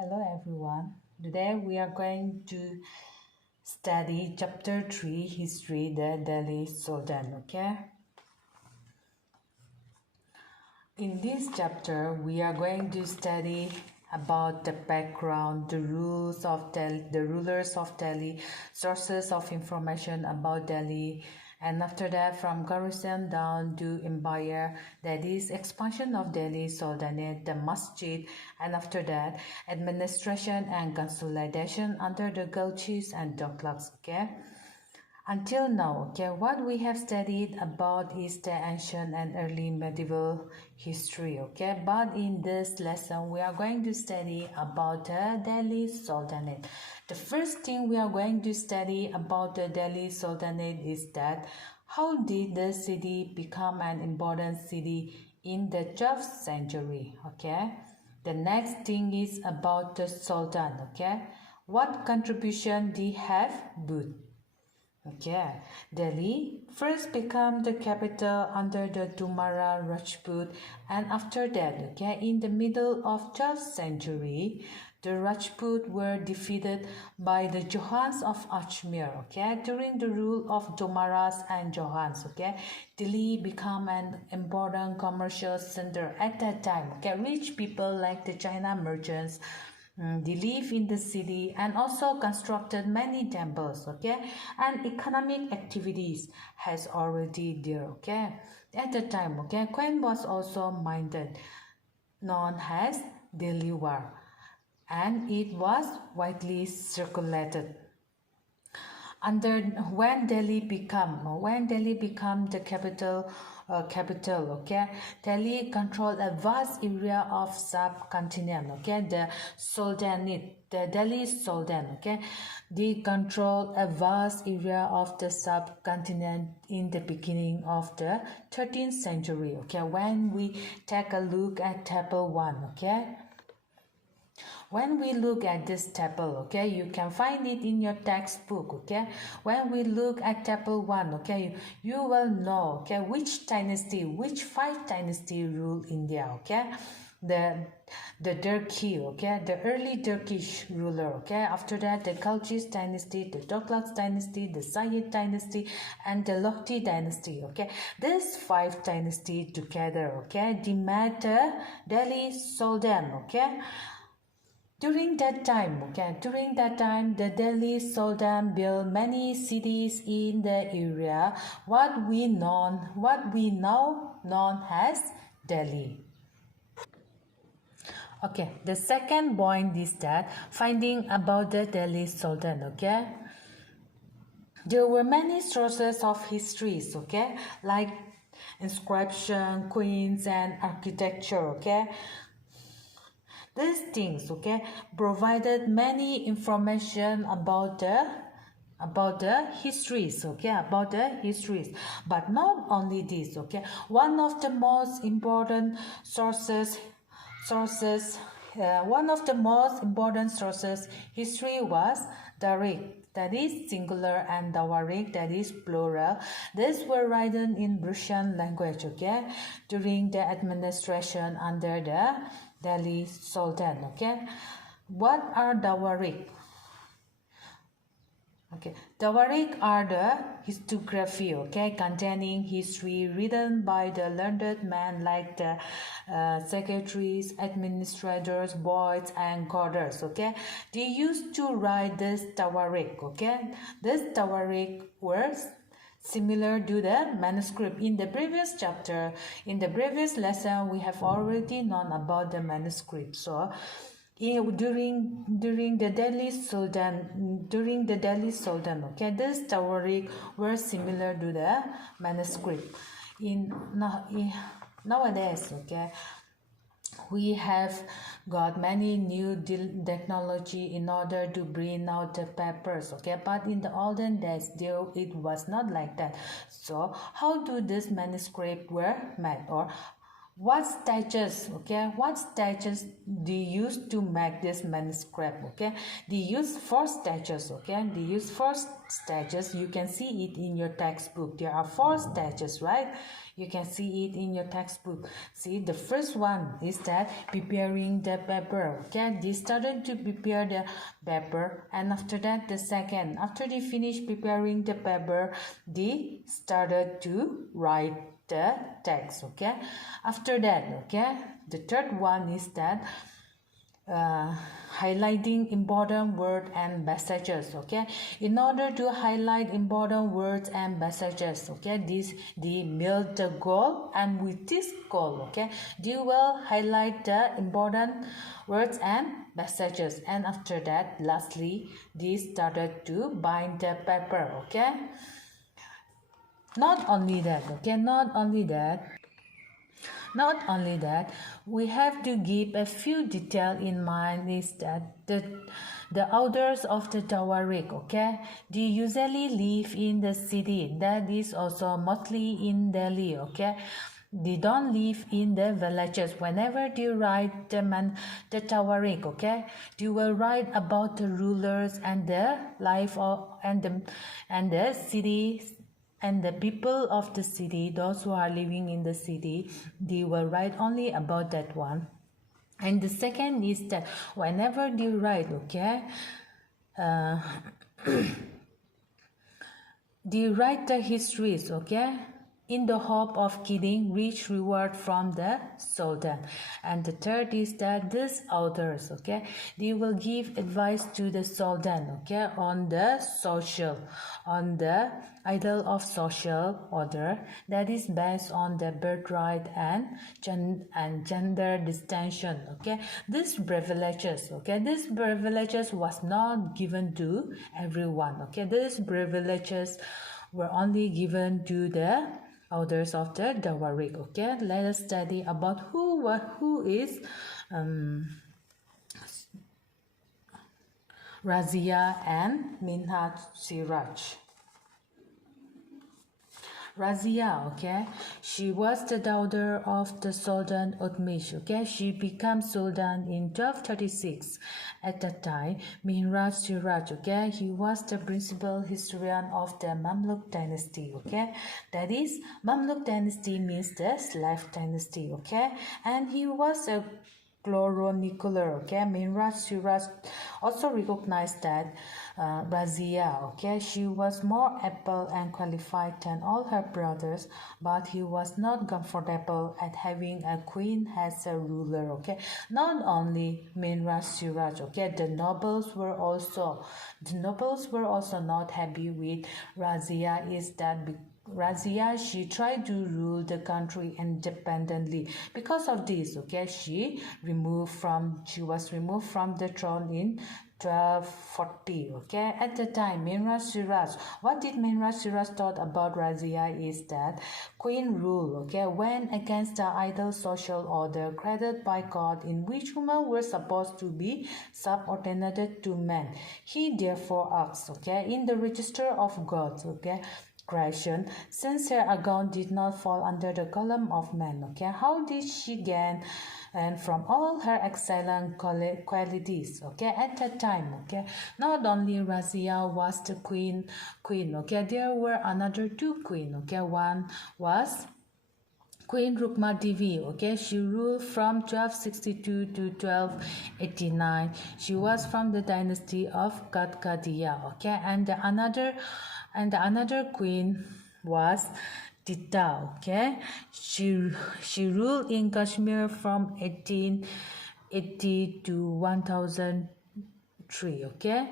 Hello everyone. Today we are going to study chapter 3 history the Delhi Sultan, okay? In this chapter we are going to study about the background, the rulers of Delhi, sources of information about Delhi, and after that from garrison down to empire, that is expansion of Delhi Sultanate, the masjid, and after that administration and consolidation under the Gulchis and Tughlaqs, okay? Until now, okay, what we have studied about is the ancient and early medieval history, okay? But in this lesson, we are going to study about the Delhi Sultanate. The first thing we are going to study about the Delhi Sultanate is that how did the city become an important city in the 12th century, okay? The next thing is about the Sultan, okay? What contribution did he have? Good. Okay, Delhi first became the capital under the Tumara Rajput, and after that, okay, in the middle of 12th century, the Rajput were defeated by the Johans of Ajmer, okay, during the rule of Tomaras and Johans, okay. Delhi became an important commercial center at that time, okay. Rich people like the China merchants, they live in the city and also constructed many temples, okay, and economic activities has already there, okay. At the time, okay, coin was also minted, known as Delhi War, and it was widely circulated. When Delhi become the capital, okay, Delhi controlled a vast area of subcontinent, okay, the Delhi Sultan, okay, they controlled a vast area of the subcontinent in the beginning of the 13th century, okay. When we take a look at table 1, okay, when we look at this table, okay, you can find it in your textbook, okay. When we look at table 1, okay, you will know, okay, which 5 dynasty rule India, okay. The Turkey, okay, the early Turkish ruler, okay. After that, the Gulchis dynasty, the Tughlaq dynasty, the Sayyid dynasty, and the Lodi dynasty, okay. These 5 dynasties together, okay, they made the Delhi Sultan, okay. During that time, the Delhi Sultan built many cities in the area, what we now known as Delhi. Okay, the second point is that finding about the Delhi Sultan, okay. There were many sources of histories, okay, like inscription, queens, and architecture, okay. These things, okay, provided many information about the histories, okay, but not only this, okay. One of the most important sources history was Tariq, that is singular, and Dawarik, that is plural. These were written in Persian language, okay, during the administration under the Delhi Sultan, okay. What are Dawarik? Okay, Dawarik are the historiography, okay, containing history written by the learned men like the secretaries, administrators, boys, and coders, okay. They used to write this Dawarik, okay. This Dawarik was similar to the manuscript. In the previous lesson, we have already known about the manuscript. So during the Delhi Sultan, okay, this Tawarik were similar to the manuscript. Nowadays, okay, we have got many new technology in order to bring out the papers, okay, but in the olden days it was not like that. So how do this manuscript were made, or what stages they used to make this manuscript. Okay, they use 4 stages. Okay, they use 4 stages. You can see it in your textbook. There are 4 stages, right? You can see it in your textbook. See, the first one is that preparing the paper. Okay, they started to prepare the paper, and after that, the second, after they finished preparing the paper, they started to write the text. Okay, after that, okay, the third one is that highlighting important words and messages. Okay, in order to highlight important words and messages, okay, they build the goal, and with this goal, okay, they will highlight the important words and messages, and after that, lastly, they started to bind the paper. Okay, not only that, we have to keep a few details in mind. Is that the authors of the Tawarik, okay, they usually live in the city, that is also mostly in Delhi. Okay, they don't live in the villages. Whenever they write the Tawarik, okay, they will write about the rulers and the life of and the cities and the people of the city, those who are living in the city. They will write only about that one. And the second is that whenever they write, okay, they write the histories, okay, in the hope of getting rich reward from the Sultan. And the third is that these authors, okay, they will give advice to the Sultan, okay, on the ideal of social order that is based on the birthright and gender distinction. Okay, these privileges was not given to everyone. Okay, these privileges were only given to the authors of the Tawarik. Okay, let us study about who is Razia and Minhaj Siraj. Razia, okay, she was the daughter of the Sultan Utmish. Okay, she became Sultan in 1236. At that time, Minhaj Siraj, okay, he was the principal historian of the Mamluk dynasty. Okay, that is, Mamluk dynasty means the slave dynasty. Okay, and he was a chronicler. Okay, Minhaj Siraj also recognized that Razia, okay, she was more able and qualified than all her brothers, but he was not comfortable at having a queen as a ruler. Okay, not only Minhaj Siraj, okay, the nobles were also not happy with Razia. Is that Razia, she tried to rule the country independently. Because of this, okay, she was removed from the throne in 1240. Okay, at the time, what did Minhaj Siraj thought about Razia is that queen rule, okay, went against the ideal social order created by God, in which women were supposed to be subordinated to men. He therefore asks, okay, in the register of gods, okay, creation, since her account did not fall under the column of men, okay, how did she gain and from all her excellent qualities? Okay, at that time, okay, not only Razia was the queen, okay, there were another 2 queens. Okay, one was Queen Rukma Devi, okay, she ruled from 1262 to 1289. She was from the dynasty of Gadkadiya. Okay, and the another queen was Tita. Okay, she ruled in Kashmir from 1880 to 1003. Okay,